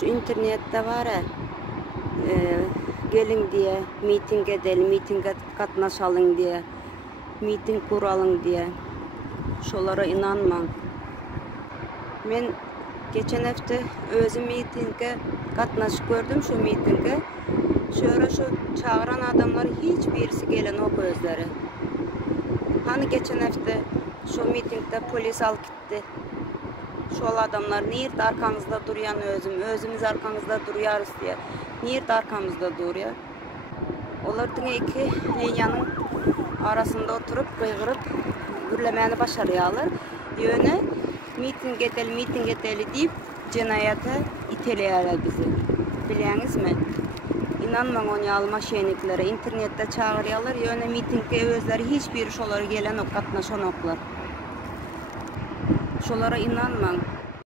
Şu internette var ya, gelin diye, miting edelim, mitinge katnaşalım diye, miting kuralım diye. Şolara inanmam. Men geçen hafta özüm mitinge katnaşıp gördüm şu mitinge. Şöyle şu çağıran adamlar hiçbirisi gelen o gözleri. Hani geçen hafta şu mitingde polis al gitti. Şol adamlar nerede arkamızda duruyan özümüz arkamızda duruyoruz diye. Nerede arkamızda duruyor? Onların iki linyanın arasında oturup kıygırıp gürlemeni başarıyorlar. Yöne miting edelim deyip cinayete iteliyorlar bizi. Biliyorsunuz mu? İnanmam onu alma şenliklere. İnternette çağırıyorlar. Yöne mitingde özleri hiçbir şoları gelen o katnaşan oklar. Şolara inanmam.